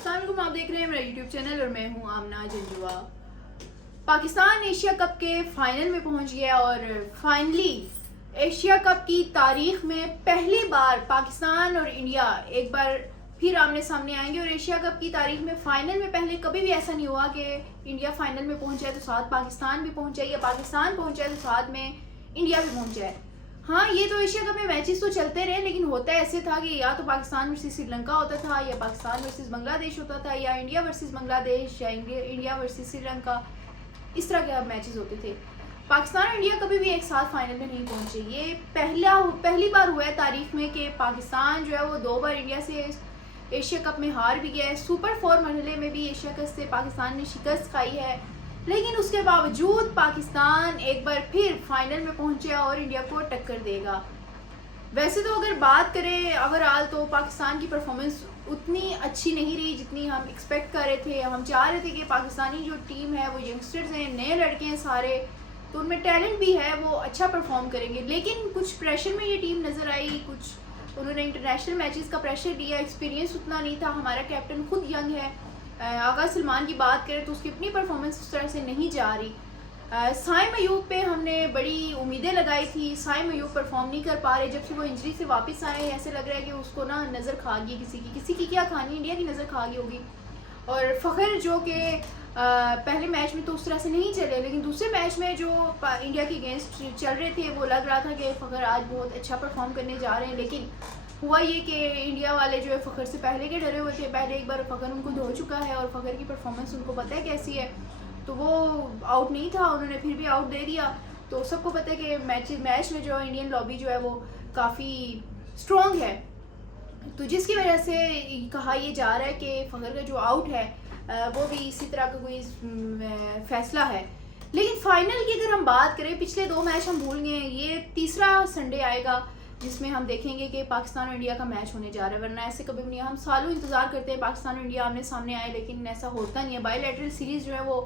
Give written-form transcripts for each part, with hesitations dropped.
अस्सलाम, आप देख रहे हैं मेरा यूट्यूब चैनल और मैं हूं आमना जंजुआ। पाकिस्तान एशिया कप के फाइनल में पहुंच गया और फाइनली एशिया कप की तारीख में पहली बार पाकिस्तान और इंडिया एक बार फिर आमने सामने आएंगे। और एशिया कप की तारीख में फाइनल में पहले कभी भी ऐसा नहीं हुआ कि इंडिया फाइनल में पहुंच जाए तो साथ पाकिस्तान भी पहुंच जाए या पाकिस्तान पहुंच जाए तो साथ में इंडिया भी पहुंच जाए। हाँ, ये तो एशिया कप में मैचेस तो चलते रहे, लेकिन होता ऐसे था कि या तो पाकिस्तान वर्सेस श्रीलंका होता था, या पाकिस्तान वर्सेस बांग्लादेश होता था, या इंडिया वर्सेस बांग्लादेश, या इंडिया वर्सेस श्रीलंका। इस तरह के अब मैचेस होते थे। पाकिस्तान और इंडिया कभी भी एक साथ फाइनल में नहीं पहुंचे। ये पहली बार हुआ है तारीख में कि पाकिस्तान जो है वो 2 बार इंडिया से एशिया कप में हार भी गया है। सुपर 4 मरहले में भी एशिया कप से पाकिस्तान ने शिकस्त खाई है, लेकिन उसके बावजूद पाकिस्तान एक बार फिर फाइनल में पहुंचे और इंडिया को टक्कर देगा। वैसे तो अगर बात करें ओवरऑल तो पाकिस्तान की परफॉर्मेंस उतनी अच्छी नहीं रही जितनी हम एक्सपेक्ट कर रहे थे। हम चाह रहे थे कि पाकिस्तानी जो टीम है वो यंगस्टर्स हैं, नए लड़के हैं सारे, तो उनमें टैलेंट भी है, वो अच्छा परफॉर्म करेंगे। लेकिन कुछ प्रेशर में ये टीम नज़र आई, कुछ उन्होंने इंटरनेशनल मैचेस का प्रेशर दिया, एक्सपीरियंस उतना नहीं था। हमारा कैप्टन खुद यंग है। आगा सलमान की बात करें तो उसकी अपनी परफॉर्मेंस उस तरह से नहीं जा रही। साइम अयूब पे हमने बड़ी उम्मीदें लगाई थी। साइम अयूब परफॉर्म नहीं कर पा रहे। जब से वो इंजरी से वापस आए ऐसे लग रहा है कि उसको ना नज़र खा गई किसी की क्या खानी, इंडिया की नज़र खा गई होगी। और फ़खर जो कि पहले मैच में तो उस तरह से नहीं चले, लेकिन दूसरे मैच में जो इंडिया के अगेंस्ट चल रहे थे वो लग रहा था कि फ़खर आज बहुत अच्छा परफॉर्म करने जा रहे हैं। लेकिन हुआ ये कि इंडिया वाले जो है फ़खर से पहले के डरे हुए थे। पहले एक बार फ़खर उनको धो चुका है और फ़खर की परफॉर्मेंस उनको पता है कैसी है, तो वो आउट नहीं था, उन्होंने फिर भी आउट दे दिया। तो सबको पता है कि मैच में जो इंडियन लॉबी जो है वो काफ़ी स्ट्रॉन्ग है, तो जिसकी वजह से कहा ये जा रहा है कि फ़खर का जो आउट है वो भी इसी तरह का कोई फैसला है। लेकिन फाइनल की अगर हम बात करें, पिछले 2 मैच हम भूल गए, ये तीसरा संडे आएगा जिसमें हम देखेंगे कि पाकिस्तान और इंडिया का मैच होने जा रहा है। वरना ऐसे कभी भी नहीं, हम सालों इंतज़ार करते हैं पाकिस्तान और इंडिया आमने सामने आए, लेकिन ऐसा होता नहीं है। बायलैटरल सीरीज़ जो है वो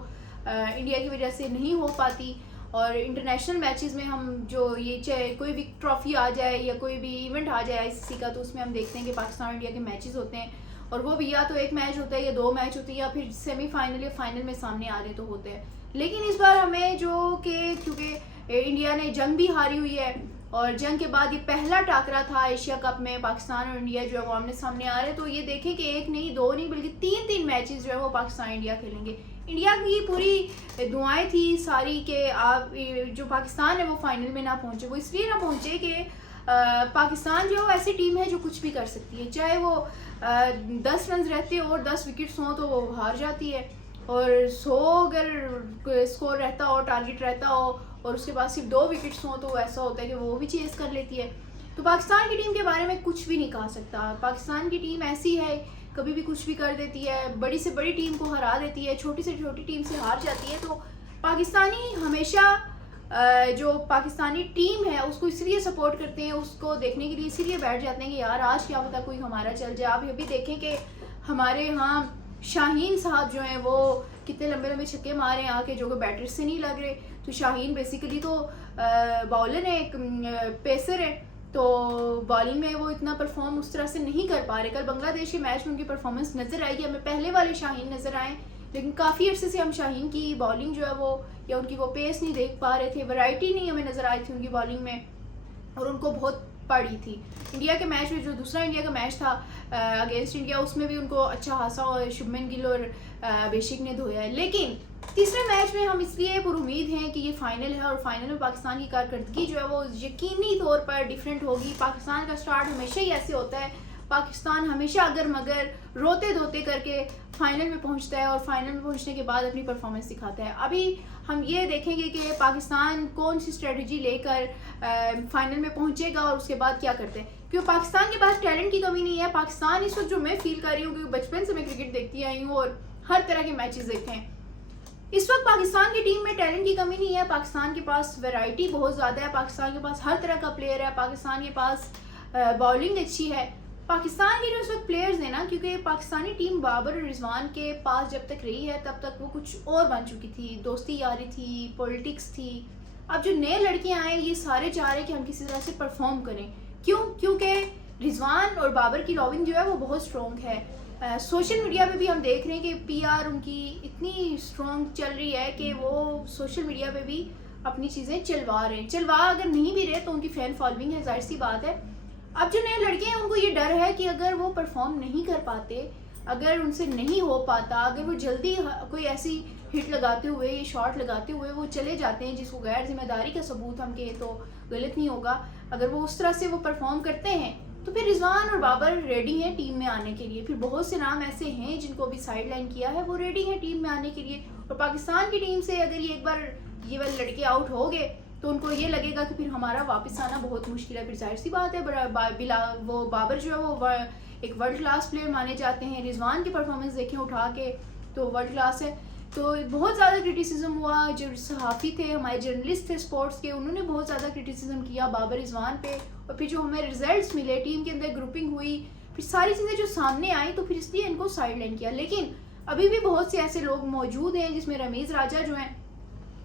इंडिया की वजह से नहीं हो पाती। और इंटरनेशनल मैचेस में हम जो ये चाहे कोई भी ट्रॉफ़ी आ जाए या कोई भी इवेंट आ जाए आईसीसी का, तो उसमें हम देखते हैं कि पाकिस्तान और इंडिया के मैचेस होते हैं, और वो भी या तो एक मैच होता है या 2 मैच होते हैं, या फिर सेमीफाइनल या फाइनल में सामने आ रहे तो होते हैं। लेकिन इस बार हमें जो कि क्योंकि इंडिया ने जंग भी हारी हुई है और जंग के बाद ये पहला टाकरा था एशिया कप में, पाकिस्तान और इंडिया जो है वो आमने सामने आ रहे हैं, तो ये देखें कि 1 नहीं 2 नहीं बल्कि 3 मैचेस जो है वो पाकिस्तान इंडिया खेलेंगे। इंडिया की पूरी दुआएं थी सारी कि आप जो पाकिस्तान है वो फाइनल में ना पहुंचे। वो इसलिए ना पहुंचे कि पाकिस्तान जो ऐसी टीम है जो कुछ भी कर सकती है, चाहे वो 10 रन रहते और 10 विकेट्स हों तो वो हार जाती है, और 100 अगर स्कोर रहता हो, टारगेट रहता हो, और उसके बाद सिर्फ 2 विकेट्स हों तो ऐसा होता है कि वो भी चेस कर लेती है। तो पाकिस्तान की टीम के बारे में कुछ भी नहीं कहा सकता। पाकिस्तान की टीम ऐसी है, कभी भी कुछ भी कर देती है, बड़ी से बड़ी टीम को हरा देती है, छोटी से छोटी टीम से हार जाती है। तो पाकिस्तानी हमेशा जो पाकिस्तानी टीम है उसको इसलिए सपोर्ट करते हैं, उसको देखने के लिए इसीलिए बैठ जाते हैं कि यार आज क्या पता कोई हमारा चल जाए। आप ये भी देखें कि हमारे यहाँ शाहीन साहब जो हैं वो कितने लंबे लंबे छक्के मारे हैं आके, जो कि बैटर से नहीं लग रहे। तो शाहीन बेसिकली तो बॉलर है, एक पेसर है, तो बॉलिंग में वो इतना परफॉर्म उस तरह से नहीं कर पा रहे। कल बांग्लादेश के मैच में उनकी परफॉर्मेंस नज़र आई कि हमें पहले वाले शाहीन नज़र आए, लेकिन काफ़ी अरसे से हम शाहीन की बॉलिंग जो है वो या उनकी वो पेस नहीं देख पा रहे थे, वैरायटी नहीं हमें नज़र आई थी उनकी बॉलिंग में, और उनको बहुत पड़ी थी। इंडिया के मैच में जो दूसरा इंडिया का मैच था अगेंस्ट इंडिया, उसमें भी उनको अच्छा खासा और शुभमन गिल और अभिषेक ने धोया है। लेकिन तीसरे मैच में हम इसलिए पुरुमीद हैं कि ये फाइनल है, और फाइनल में पाकिस्तान की कारकर्दगी जो है वो यकीनी तौर पर डिफरेंट होगी। पाकिस्तान का स्टार्ट हमेशा ही ऐसे होता है, पाकिस्तान हमेशा अगर मगर रोते धोते करके फाइनल में पहुंचता है, और फाइनल में पहुंचने के बाद अपनी परफॉर्मेंस दिखाता है। अभी हम ये देखेंगे कि पाकिस्तान कौन सी स्ट्रेटजी लेकर फाइनल में पहुंचेगा और उसके बाद क्या करते हैं, क्योंकि पाकिस्तान के पास टैलेंट की कमी नहीं है। पाकिस्तान इस वक्त जो मैं फील कर रही हूँ, क्योंकि बचपन से मैं क्रिकेट देखती आई हूँ और हर तरह के मैचेस देखे हैं, इस वक्त पाकिस्तान की टीम में टैलेंट की कमी नहीं है। पाकिस्तान के पास वैरायटी बहुत ज़्यादा है, पाकिस्तान के पास हर तरह का प्लेयर है, पाकिस्तान के पास बॉलिंग अच्छी है। पाकिस्तान के जो इस वक्त प्लेयर्स हैं ना, क्योंकि पाकिस्तानी टीम बाबर और रिजवान के पास जब तक रही है तब तक वो कुछ और बन चुकी थी, दोस्ती यारी थी, पॉलिटिक्स थी। अब जो नए लड़कियां आए ये सारे चाह रहे हैं कि हम किसी तरह से परफॉर्म करें। क्यों? क्योंकि रिजवान और बाबर की लॉबिंग जो है वो बहुत स्ट्रॉन्ग है। सोशल मीडिया पे भी हम देख रहे हैं कि पीआर उनकी इतनी स्ट्रॉन्ग चल रही है कि वो सोशल मीडिया पे भी अपनी चीज़ें चलवा रहे हैं। चलवा अगर नहीं भी रहे तो उनकी फ़ैन फॉलोइंग है, जाहिर सी बात है। अब जो नए लड़के हैं उनको ये डर है कि अगर वो परफॉर्म नहीं कर पाते, अगर उनसे नहीं हो पाता, अगर वो जल्दी कोई ऐसी हिट लगाते हुए या शॉट लगाते हुए वो चले जाते हैं जिसको गैर जिम्मेदारी का सबूत हम कहें तो गलत नहीं होगा, अगर वो उस तरह से वो परफॉर्म करते हैं तो फिर रिजवान और बाबर रेडी हैं टीम में आने के लिए। फिर बहुत से नाम ऐसे हैं जिनको अभी साइड लाइन किया है, वो रेडी हैं टीम में आने के लिए। और पाकिस्तान की टीम से अगर ये एक बार ये वाले लड़के आउट हो गए तो उनको ये लगेगा कि फिर हमारा वापस आना बहुत मुश्किल है। फिर जाहिर सी बात है वो बाबर जो है वो एक वर्ल्ड क्लास प्लेयर माने जाते हैं। रिजवान की परफॉर्मेंस देखें उठा के तो वर्ल्ड क्लास है। तो बहुत ज़्यादा क्रिटिसिज्म हुआ, जो सहाफ़ी थे, हमारे जर्नलिस्ट थे स्पोर्ट्स के, उन्होंने बहुत ज़्यादा क्रिटिसिज्म किया बाबर रिजवान पे। और फिर जो हमें रिजल्ट्स मिले, टीम के अंदर ग्रुपिंग हुई, फिर सारी चीज़ें जो सामने आई तो फिर इसलिए इनको साइड लाइन किया। लेकिन अभी भी बहुत से ऐसे लोग मौजूद हैं जिसमें रमीज़ राजा जो हैं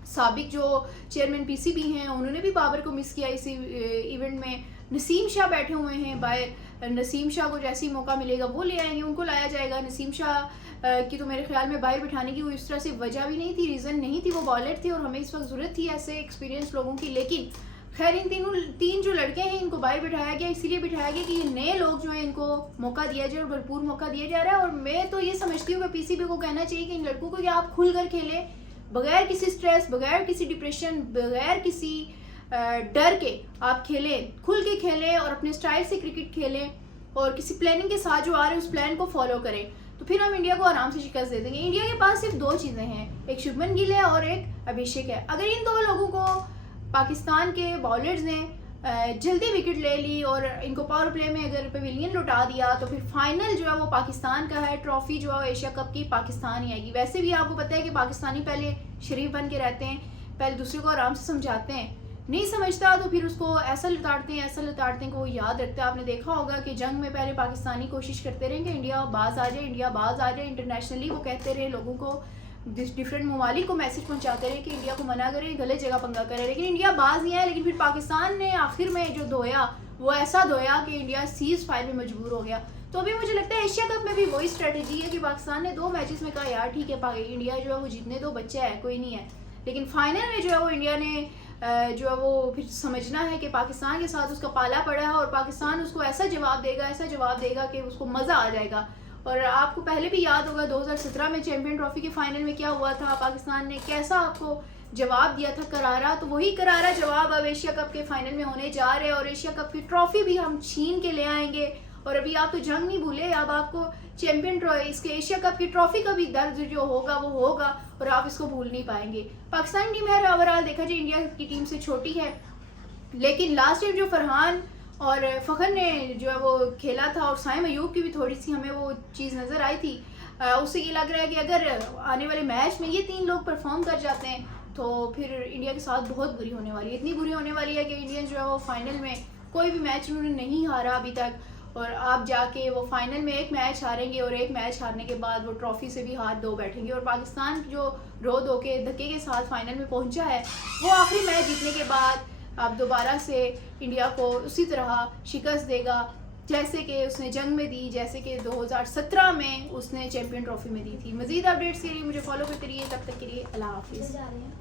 साबिक जो चेयरमैन पीसीबी हैं, उन्होंने भी बाबर को मिस किया इसी इवेंट में। नसीम शाह बैठे हुए हैं बाहर, नसीम शाह को जैसे ही मौका मिलेगा वो ले आएंगे, उनको लाया जाएगा। नसीम शाह की तो मेरे ख्याल में बाहर बिठाने की कोई इस तरह से वजह भी नहीं थी, रीज़न नहीं थी, वो बॉलर थे और हमें इस वक्त ज़रूरत थी ऐसे एक्सपीरियंस लोगों की। लेकिन खैर इन तीन जो लड़के हैं इनको बाहर बिठाया गया, इसीलिए बिठाया गया कि ये नए लोग जो हैं इनको मौका दिया जाए और भरपूर मौका दिया जा रहा है। और मैं तो ये समझती हूँ कि पीसीबी को कहना चाहिए कि इन लड़कों को कि आप खुल कर खेलें, बगैर किसी स्ट्रेस, बगैर किसी डिप्रेशन, बगैर किसी डर के आप खेलें, खुल के खेलें और अपने स्टाइल से क्रिकेट खेलें और किसी प्लानिंग के साथ जो आ रहे हैं उस प्लान को फॉलो करें, तो फिर हम इंडिया को आराम से शिकस्त दे देंगे। इंडिया के पास सिर्फ दो चीज़ें हैं, एक शुभमन गिल है और एक अभिषेक है। अगर इन दो लोगों को पाकिस्तान के बॉलर्स ने जल्दी विकेट ले ली और इनको पावर प्ले में अगर पवेलियन लौटा दिया तो फिर फाइनल जो है वो पाकिस्तान का है। ट्रॉफी जो है एशिया कप की पाकिस्तान ही आएगी। वैसे भी आपको पता है कि पाकिस्तानी पहले शरीफ बन के रहते हैं, पहले दूसरे को आराम से समझाते हैं, नहीं समझता तो फिर उसको ऐसा लताड़ते हैं कि वो याद रखते हैं। आपने देखा होगा कि जंग में पहले पाकिस्तानी कोशिश करते रहे कि इंडिया बाज आ जाए, इंडिया बाज आ जाए। इंटरनेशनली वो कहते रहे, लोगों को डिफरेंट ममालिक को मैसेज पहुंचाते रहे कि इंडिया को मना करें, गलत जगह पंगा करे, लेकिन इंडिया बाज नहीं आया। लेकिन फिर पाकिस्तान ने आखिर में जो धोया वो ऐसा धोया कि इंडिया सीज फायर में मजबूर हो गया। तो अभी मुझे लगता है एशिया कप में भी वही स्ट्रेटेजी है कि पाकिस्तान ने 2 मैचेस में कहा यार ठीक है इंडिया जो है वो जीतने दो, बच्चा है कोई नहीं है। लेकिन फाइनल में जो है वो इंडिया ने जो है वो फिर समझना है कि पाकिस्तान के साथ उसका पाला पड़ा है और पाकिस्तान उसको ऐसा जवाब देगा कि उसको मज़ा आ जाएगा। और आपको पहले भी याद होगा 2017 में चैंपियन ट्रॉफी के फाइनल में क्या हुआ था, पाकिस्तान ने कैसा आपको जवाब दिया था, करारा। तो वही करारा जवाब अब एशिया कप के फाइनल में होने जा रहे हैं और एशिया कप की ट्रॉफी भी हम छीन के ले आएंगे। और अभी आप तो जंग नहीं भूले, अब आपको चैंपियन इसके एशिया कप की ट्रॉफी का भी दर्द जो होगा वो होगा और आप इसको भूल नहीं पाएंगे। पाकिस्तान टीम है ओवरऑल देखा जाए इंडिया की टीम से छोटी है, लेकिन लास्ट ईयर जो फरहान और फ़खर ने जो है वो खेला था और साइम अयूब की भी थोड़ी सी हमें वो चीज़ नज़र आई थी, उससे ये लग रहा है कि अगर आने वाले मैच में ये 3 लोग परफॉर्म कर जाते हैं तो फिर इंडिया के साथ बहुत बुरी होने वाली है। इतनी बुरी होने वाली है कि इंडियन जो है वो फाइनल में कोई भी मैच उन्होंने नहीं हारा अभी तक, और आप जाके वो फाइनल में एक मैच हारेंगे और एक मैच हारने के बाद वो ट्रॉफी से भी हाथ धो बैठेंगे। और पाकिस्तान जो रो धो के धक्के के साथ फाइनल में पहुंचा है वो आखिरी मैच जीतने के बाद अब दोबारा से इंडिया को उसी तरह शिकस्त देगा जैसे कि उसने जंग में दी, जैसे कि 2017 में उसने चैंपियन ट्रॉफी में दी थी। मज़ीद अपडेट्स के लिए मुझे फॉलो करते रहिए, तब तक के लिए अल्लाह हाफिज़।